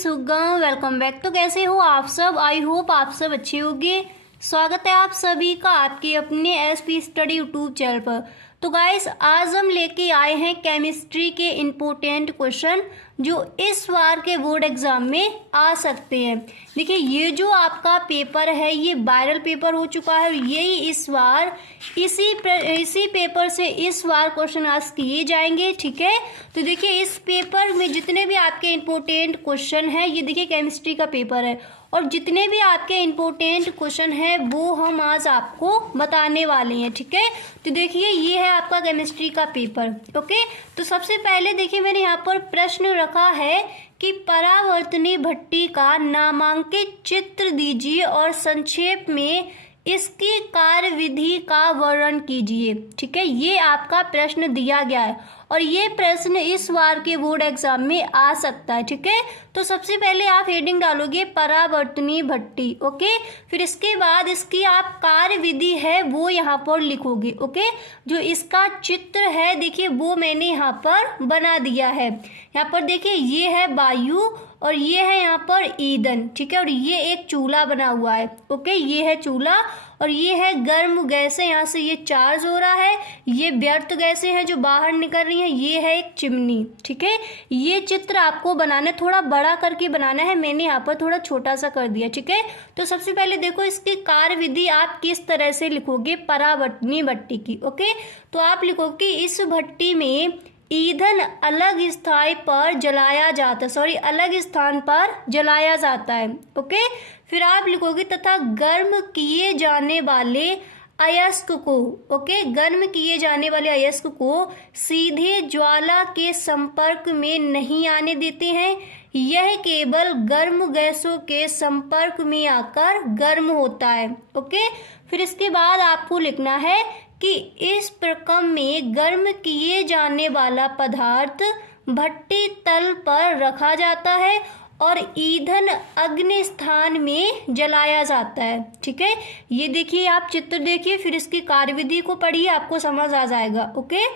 सुगम, welcome back. तो कैसे हो आप सब? आई होप आप सब अच्छे होंगे। स्वागत है आप सभी का आपके अपने एसपी स्टडी यूट्यूब चैनल पर। तो गाइस, आज हम लेके आए हैं केमिस्ट्री के इम्पोर्टेंट क्वेश्चन जो इस बार के बोर्ड एग्जाम में आ सकते हैं। देखिए, ये जो आपका पेपर है ये वायरल पेपर हो चुका है। यही इस बार इसी पेपर से इस बार क्वेश्चन आस्क किए जाएंगे, ठीक है। तो देखिए, इस पेपर में जितने भी आपके इम्पोर्टेंट क्वेश्चन हैं, ये देखिए केमिस्ट्री का पेपर है और जितने भी आपके इम्पोर्टेंट क्वेश्चन हैं वो हम आज आपको बताने वाले हैं, ठीक है। तो देखिए, ये है आपका केमिस्ट्री का पेपर, ओके। तो सबसे पहले देखिए, मैंने यहाँ पर प्रश्न रखा है कि परावर्तनीय भट्टी का नामांकित चित्र दीजिए और संक्षेप में इसकी कार्यविधि का वर्णन कीजिए, ठीक है। ये आपका प्रश्न दिया गया है और ये प्रश्न इस बार के बोर्ड एग्जाम में आ सकता है, ठीक है। तो सबसे पहले आप हेडिंग डालोगे परावर्तनीय भट्टी, ओके। फिर इसके बाद इसकी आप कार्यविधि है वो यहाँ पर लिखोगे, ओके। जो इसका चित्र है देखिए वो मैंने यहाँ पर बना दिया है। यहाँ पर देखिए, ये है वायु और ये है यहाँ पर ईंधन, ठीक है। और ये एक चूल्हा बना हुआ है, ओके। ये है चूल्हा और ये है गर्म गैसें, यहाँ से ये चार्ज हो रहा है। ये व्यर्थ गैसें हैं जो बाहर निकल रही हैं। ये है एक चिमनी, ठीक है। ये चित्र आपको बनाना, थोड़ा बड़ा करके बनाना है, मैंने यहाँ पर थोड़ा छोटा सा कर दिया, ठीक है। तो सबसे पहले देखो, इसकी कार्यविधि आप किस तरह से लिखोगे परावर्तनीय भट्टी की, ओके। तो आप लिखोगे कि इस भट्टी में ईंधन अलग स्थान पर जलाया जाता है, ओके। फिर आप लिखोगे तथा गर्म किए जाने वाले अयस्क को, ओके, गर्म किए जाने वाले अयस्क को सीधे ज्वाला के संपर्क में नहीं आने देते हैं। यह केवल गर्म गैसों के संपर्क में आकर गर्म होता है, ओके। फिर इसके बाद आपको लिखना है कि इस प्रक्रम में गर्म किए जाने वाला पदार्थ भट्टी तल पर रखा जाता है और ईंधन अग्नि स्थान में जलाया जाता है, ठीक है। ये देखिए, आप चित्र देखिए, फिर इसकी कार्यविधि को पढ़िए, आपको समझ आ जाएगा, ओके।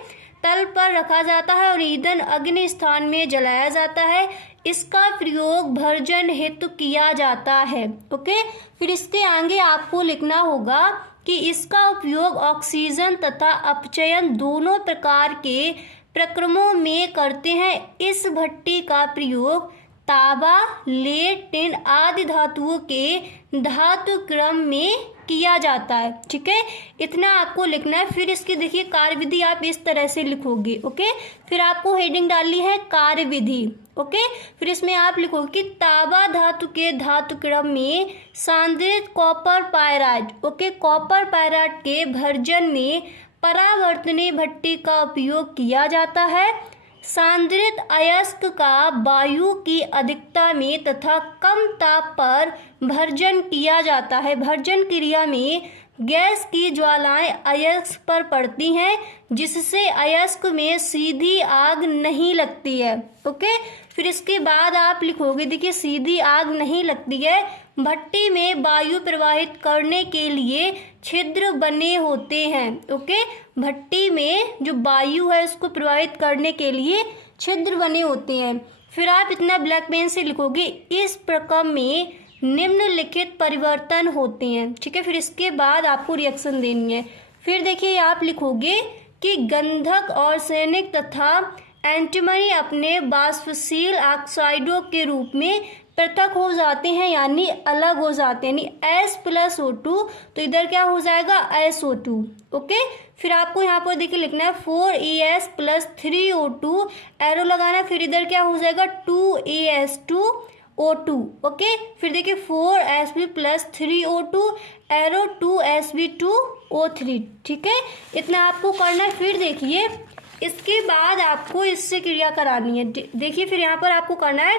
तल पर रखा जाता है और ईंधन अग्नि स्थान में जलाया जाता है। इसका प्रयोग भर्जन हेतु किया जाता है, ओके। फिर इसके आगे आपको लिखना होगा कि इसका उपयोग ऑक्सीजन तथा अपचयन दोनों प्रकार के प्रक्रमों में करते हैं। इस भट्टी का प्रयोग तांबा, लेड, टिन आदि धातुओं के धातु क्रम में किया जाता है, ठीक है। इतना आपको लिखना है। फिर इसकी देखिए कार्यविधि आप इस तरह से लिखोगे, ओके। फिर आपको हेडिंग डालनी है कार्यविधि, ओके। फिर इसमें आप लिखोगे कि तांबा धातु के धातु क्रम में सांद्रित copper pyrite, okay, copper pyrite के भर्जन में परावर्तनीय भट्टी का उपयोग किया जाता है। सांद्रित अयस्क का वायु की अधिकता में तथा कम ताप पर भर्जन किया जाता है। भर्जन क्रिया में गैस की ज्वालाएं अयस्क पर पड़ती हैं जिससे अयस्क में सीधी आग नहीं लगती है, ओके। फिर इसके बाद आप लिखोगे, देखिए सीधी आग नहीं लगती है। भट्टी में वायु प्रवाहित करने के लिए छिद्र बने होते हैं, ओके। भट्टी में जो वायु है उसको प्रवाहित करने के लिए छिद्र बने होते हैं। फिर आप इतना ब्लैक पेन से लिखोगे, इस प्रक्रम में निम्नलिखित परिवर्तन होते हैं, ठीक है। फिर इसके बाद आपको रिएक्शन देनी है। फिर देखिए, आप लिखोगे कि गंधक और सैनिक तथा एंटीमनी अपने वाष्पशील ऑक्साइडों के रूप में पृथक हो जाते हैं, यानी अलग हो जाते हैं, यानी S+O2, तो इधर क्या हो जाएगा SO2, ओके। फिर आपको यहाँ पर देखिए लिखना है 4Es + 3O2, एरो लगाना। फिर इधर क्या हो जाएगा 2Es2O2, ओके। फिर देखिए 4Sb + 3O2, एरो 2Sb2O3, ठीक है। इतना आपको करना है। फिर देखिए, इसके बाद आपको इससे क्रिया करानी है। देखिए, फिर यहाँ पर आपको करना है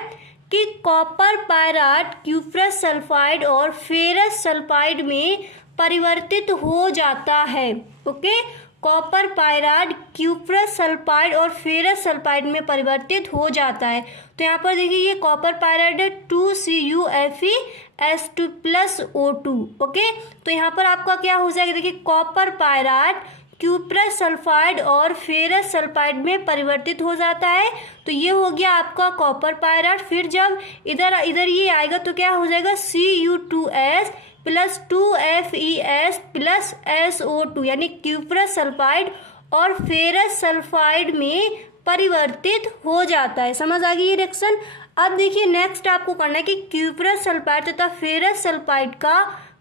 कि कॉपर पायराइड क्यूप्रस सल्फाइड और फेरस सल्फाइड में परिवर्तित हो जाता है, okay. Copper pyrite cuprous sulphide और फेरस सल्फाइड में परिवर्तित हो जाता है। तो यहाँ पर देखिए, ये कॉपर पायराइड है 2CuFeS2+O2, ओके। तो यहाँ पर आपका क्या हो जाएगा, देखिए कॉपर पायराइड क्यूप्रस सल्फाइड और फेरस सल्फाइड में परिवर्तित हो जाता है। तो ये हो गया आपका कॉपर पायराइड। फिर जब इधर इधर ये आएगा तो क्या हो जाएगा, Cu2S plus 2FeS plus SO2 यानी क्यूप्रस सल्फाइड और फेरस सल्फाइड में परिवर्तित हो जाता है। समझ आ गई ये रिएक्शन। अब देखिए नेक्स्ट आपको करना है कि क्यूप्रस सल्फाइड तथा फेरस सल्फाइड का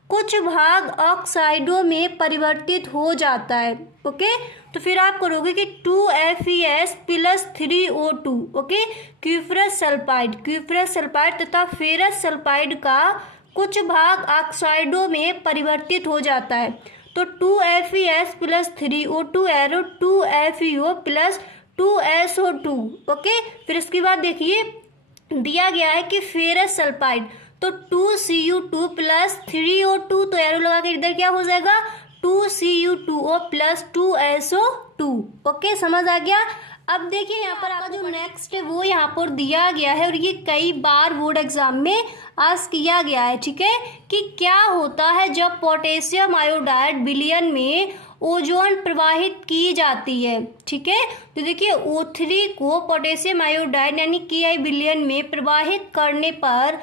कुछ भाग ऑक्साइडों में परिवर्तित हो जाता है। ओके, तो फिर आप करोगे कि 2FeS plus 3O2। Okay, cuprous sulphide तथा फेरस सल्फाइड का कुछ भाग ऑक्साइडों में परिवर्तित हो जाता है। तो 2FeS plus 3O2 arrow 2FeO plus 2SO2। Okay, फिर इसके बाद देखिए दिया गया है कि फेरस सल्फाइड तो 2Cu2 प्लस 3O2, तो एरो लगा के इधर क्या हो जाएगा 2Cu2O प्लस 2SO2। ओके, समझ आ गया। अब देखिए यहाँ पर आपका जो नेक्स्ट है वो यहाँ पर दिया गया है और ये कई बार बोर्ड एग्जाम में आस्क किया गया है। ठीक है, कि क्या होता है जब पोटेशियम आयोडाइड विलयन में ओजोन प्रवाहित की जाती है। ठीक है, तो देखिए O3 को पोटेशियम आयोडाइड यानी Ki विलयन में प्रवाहित करने पर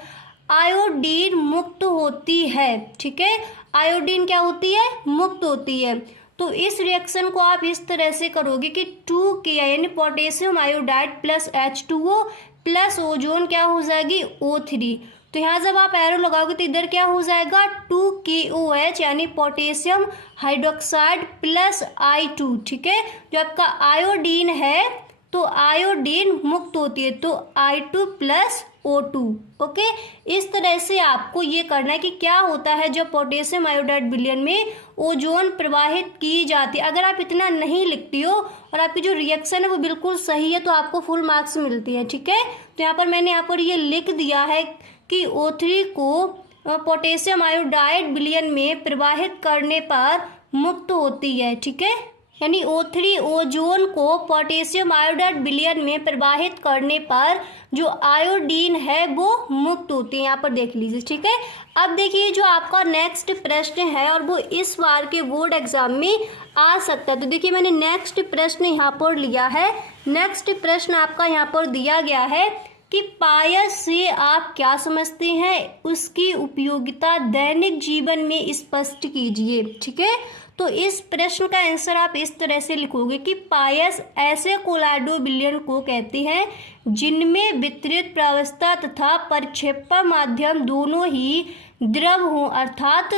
आयोडीन मुक्त होती है। ठीक है, आयोडीन क्या होती है, मुक्त होती है। तो इस रिएक्शन को आप इस तरह से करोगे कि 2Ki यानी potassium iodide plus H2O plus ozone क्या हो जाएगी O3। तो यहाँ जब आप एरो लगाओगे तो इधर क्या हो जाएगा 2KOH यानी पोटेशियम हाइड्रोक्साइड प्लस I2। ठीक है, जो आपका आयोडीन है तो आयोडीन मुक्त होती है तो I2 प्लस O2। ओके, इस तरह से आपको ये करना है कि क्या होता है जब पोटेशियम आयोडाइड विलयन में ओजोन प्रवाहित की जाती है। अगर आप इतना नहीं लिखती हो और आपकी जो रिएक्शन है वो बिल्कुल सही है तो आपको फुल मार्क्स मिलती है। ठीक है, तो यहाँ पर मैंने यहाँ पर ये लिख दिया है कि O3 को पोटेशियम आयोडाइड विलयन में प्रवाहित करने पर मुक्त होती है। ठीक है, यानी O3 ओजोन को पोटेशियम आयोडाइड विलयन में प्रवाहित करने पर जो आयोडीन है वो मुक्त होती है। यहाँ पर देख लीजिए। ठीक है, अब देखिए जो आपका नेक्स्ट प्रश्न है और वो इस बार के बोर्ड एग्जाम में आ सकता है। तो देखिए मैंने नेक्स्ट प्रश्न यहाँ पर लिया है। नेक्स्ट प्रश्न आपका यहाँ पर दिया गया है कि पायस से आप क्या समझते हैं, उसकी उपयोगिता दैनिक जीवन में स्पष्ट कीजिए। ठीक है, तो इस प्रश्न का आंसर आप इस तरह से लिखोगे कि पायस ऐसे कोलाइडो विलयन को कहते हैं जिनमें वितरित प्रावस्था तथा परिक्षेपण माध्यम दोनों ही द्रव हों, अर्थात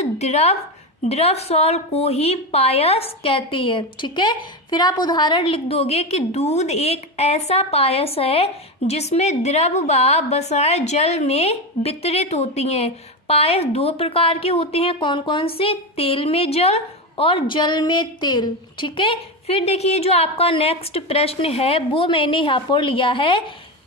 द्रव सॉल को ही पायस कहते हैं। ठीक है, फिर आप उदाहरण लिख दोगे कि दूध एक ऐसा पायस है जिसमें द्रव व वसाएं जल में वितरित होती हैं। पायस दो प्रकार के होते हैं, कौन कौन से, तेल में जल और जल में तेल। ठीक है, फिर देखिए जो आपका नेक्स्ट प्रश्न है वो मैंने यहाँ पर लिया है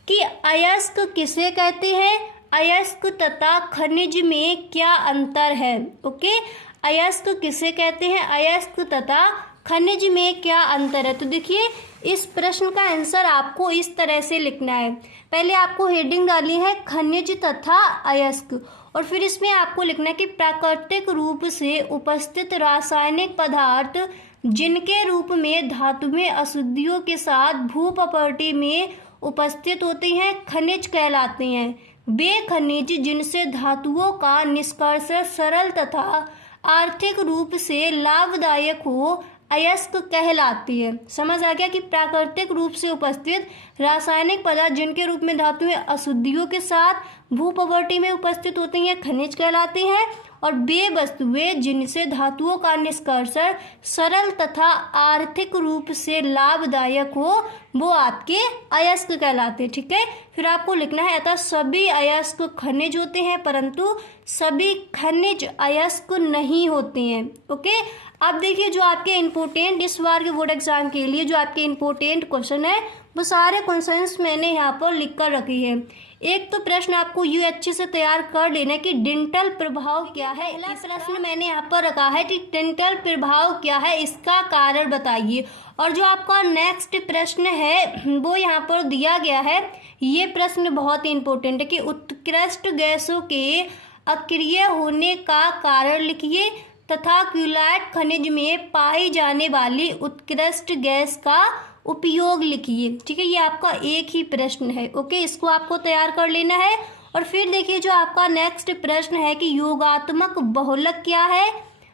कि अयस्क किसे कहते हैं, अयस्क तथा खनिज में क्या अंतर है। ओके, अयस्क किसे कहते हैं, अयस्क तथा खनिज में क्या अंतर है। तो देखिए इस प्रश्न का आंसर आपको इस तरह से लिखना है। पहले आपको हेडिंग डाली है खनिज तथा अयस्क और फिर इसमें आपको लिखना है कि प्राकृतिक रूप से उपस्थित रासायनिक पदार्थ जिनके रूप में धातुएं अशुद्धियों के साथ भूप्रकृति में उपस्थित होती हैं खनिज कहलाते हैं। वे खनिज जिनसे धातुओं का निष्कर्षण सरल तथा आर्थिक रूप से लाभदायक हो अयस्क कहलाती है। समझ आ गया कि प्राकृतिक रूप से उपस्थित रासायनिक पदार्थ जिनके रूप में धातुएं अशुद्धियों के साथ भूप्रकृति में उपस्थित होती हैं खनिज कहलाती हैं और वे वस्तुएं जिनसे धातुओं का निष्कर्षण सरल तथा आर्थिक रूप से लाभदायक हो वो आपके अयस्क कहलाते हैं। ठीक है, फिर आपको लिखना है अतः सभी अयस्क खनिज होते हैं परंतु सभी खनिज अयस्क नहीं होते हैं। ओके, अब देखिए जो आपके इम्पोर्टेंट इस बार के बोर्ड एग्जाम के लिए जो आपके इम्पोर्टेंट क्वेश्चन है वो सारे क्वेश्चंस मैंने यहाँ पर लिख कर रखी है। एक तो प्रश्न आपको ये अच्छे से तैयार कर लेना कि डेंटल प्रभाव क्या है। इस प्रश्न मैंने यहाँ पर रखा है कि डेंटल प्रभाव क्या है, इसका कारण बताइए। और जो आपका नेक्स्ट प्रश्न है वो यहाँ पर दिया गया है। ये प्रश्न बहुत ही इंपॉर्टेंट है कि उत्कृष्ट गैसों के अक्रिय होने का कारण लिखिए। तथा क्यूलाइट खनिज में पाई जाने वाली उत्कृष्ट गैस का उपयोग लिखिए। ठीक है, ये आपका एक ही प्रश्न है। ओके, इसको आपको तैयार कर लेना है। और फिर देखिए जो आपका नेक्स्ट प्रश्न है कि योगात्मक बहुलक क्या है।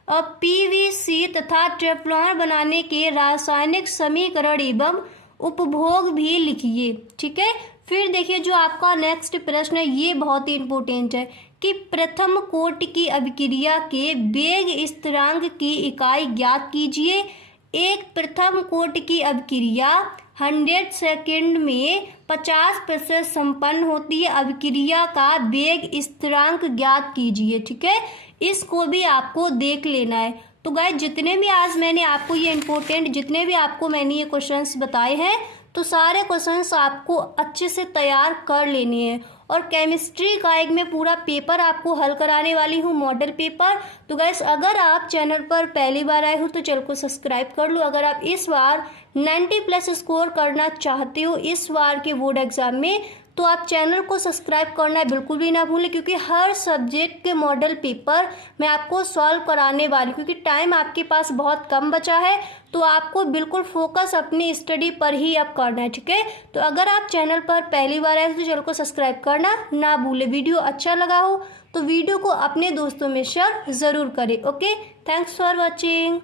पीवीसी तथा टेफ्लॉन बनाने के रासायनिक समीकरण एवं उपभोग भी लिखिए। ठीक है, फिर देखिए जो आपका नेक्स्ट प्रश्न है ये बहुत ही इंपॉर्टेंट है कि प्रथम कोट की अभिक्रिया के वेग स्थिरांक की इकाई ज्ञात कीजिए। एक प्रथम कोट की अभिक्रिया 100 सेकंड में 50% संपन्न होती है। अभिक्रिया का वेग स्थिरांक ज्ञात कीजिए। ठीक है, इसको भी आपको देख लेना है। तो गाइस जितने भी आज मैंने आपको ये इम्पोर्टेंट जितने भी आपको मैंने ये क्वेश्चंस बताए हैं तो सारे क्वेश्चंस आपको अच्छे से तैयार कर लेने हैं। और केमिस्ट्री का एक मैं पूरा पेपर आपको हल कराने वाली हूँ, मॉडल पेपर। तो गाइस अगर आप चैनल पर पहली बार आए हो तो चैनल को सब्सक्राइब कर लो। अगर आप इस बार 90+ स्कोर करना चाहते हो इस बार के बोर्ड एग्जाम में तो आप चैनल को सब्सक्राइब करना बिल्कुल भी ना भूलें, क्योंकि हर सब्जेक्ट के मॉडल पेपर मैं आपको सॉल्व कराने वाली हूँ। क्योंकि टाइम आपके पास बहुत कम बचा है तो आपको बिल्कुल फोकस अपनी स्टडी पर ही अब करना है। ठीक है, तो अगर आप चैनल पर पहली बार आए तो चैनल को सब्सक्राइब करना ना भूलें। वीडियो अच्छा लगा हो तो वीडियो को अपने दोस्तों में शेयर ज़रूर करें। Okay, thanks for watching.